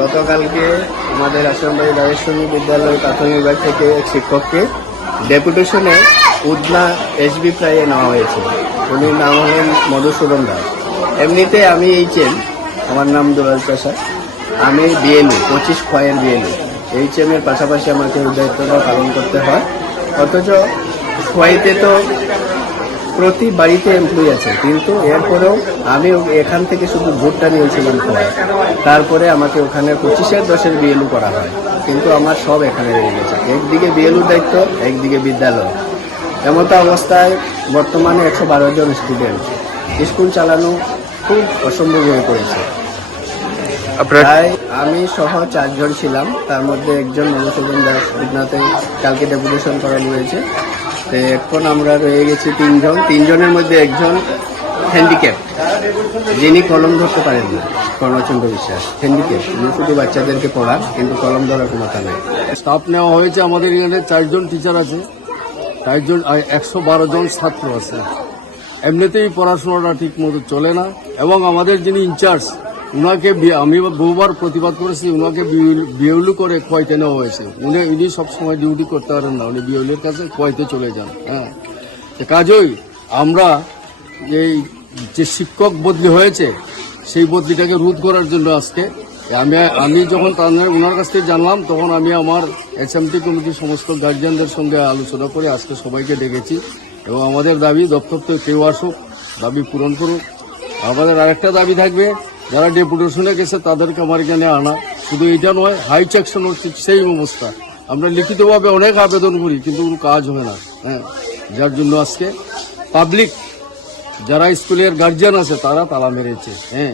গতকালকে আমাদের আশ্রমবাড়ি রাজেশ্বরী বিদ্যালয় প্রাথমিক বিভাগ থেকে এক শিক্ষককে ডেপুটেশনে উদনা এসবি প্রায়ে নেওয়া হয়েছে। উনির নাম হলেন মধুসূদন দাস। এমনিতে আমি এইচএম, আমার নাম দুলাল প্রসাদ। আমি বিএলও 25 খয়ের বিএলও। এইচএমের পাশাপাশি আমাকে ওই দায়িত্বটা পালন করতে হয়। অথচ খোয়াইতে তো প্রতি বাড়িতে এমপ্লয়ি আছে, কিন্তু এরপরেও আমি এখান থেকে শুধু ভোটটা নিয়েছিলাম খোয়াই। তারপরে আমাকে ওখানে 25-10 বিএলও করা হয়, কিন্তু আমার সব এখানে রয়ে গেছে। একদিকে বিএলও দায়িত্ব, একদিকে বিদ্যালয়। এমতো অবস্থায় বর্তমানে 112 জন স্টুডেন্ট, স্কুল চালানো খুব অসম্ভব হয়ে পড়েছে। প্রায় আমি সহ 4 জন ছিলাম, তার মধ্যে একজন মধুসূদন দাস উদনাতে কালকে ডেপুটেশন করানো হয়েছে। তো এখন আমরা রয়ে গেছি 3 জন। 3 জনের মধ্যে একজন হ্যান্ডিক্যাপ, যিনি কলম ধরতে পারেন না, কর্ণচন্দ্র বিশ্বাস হ্যান্ডিক্যাপ। উনি শুধু বাচ্চাদেরকে পড়ান, কিন্তু কলম ধরার ক্ষমতা নেই। স্টাফ নেওয়া হয়েছে, আমাদের এখানে 4 জন টিচার আছে, 4 জন 112 জন ছাত্র আছে। এমনিতেই পড়াশোনাটা ঠিক মতো চলে না, এবং আমাদের যিনি ইনচার্জ উনাকে আমি বহুবার প্রতিবাদ করেছি, উনাকে বিএলও করে খোয়াইতে নেওয়া হয়েছে। উনি সবসময় ডিউটি করতে পারেন না, উনি বিএলওর কাছে খোয়াইতে চলে যান। হ্যাঁ, কাজেই আমরা এই যে শিক্ষক বদলি হয়েছে সেই বদলিটাকে রোধ করার জন্য আজকে আমি যখন ওনার কাছ থেকে জানলাম, তখন আমি আমার এসএমটি কমিটির সমস্ত গার্জিয়ানদের সঙ্গে আলোচনা করে আজকে সবাইকে ডেকেছি। এবং আমাদের দাবি, দপ্তর থেকে কেউ আসুক, দাবি পূরণ করুক। আমাদের আরেকটা দাবি থাকবে, যারা ডেপুটেশনে গেছে তাদেরকে আমার এখানে আনা। শুধু এটা নয়, হাই সেকশন হচ্ছে সেই অবস্থা। আমরা লিখিতভাবে অনেক আবেদন করি, কিন্তু কোনো কাজ হয় না। হ্যাঁ, যার জন্য আজকে পাবলিক যারা স্কুলের গার্জিয়ান আছে তারা তালা মেরেছে। হ্যাঁ।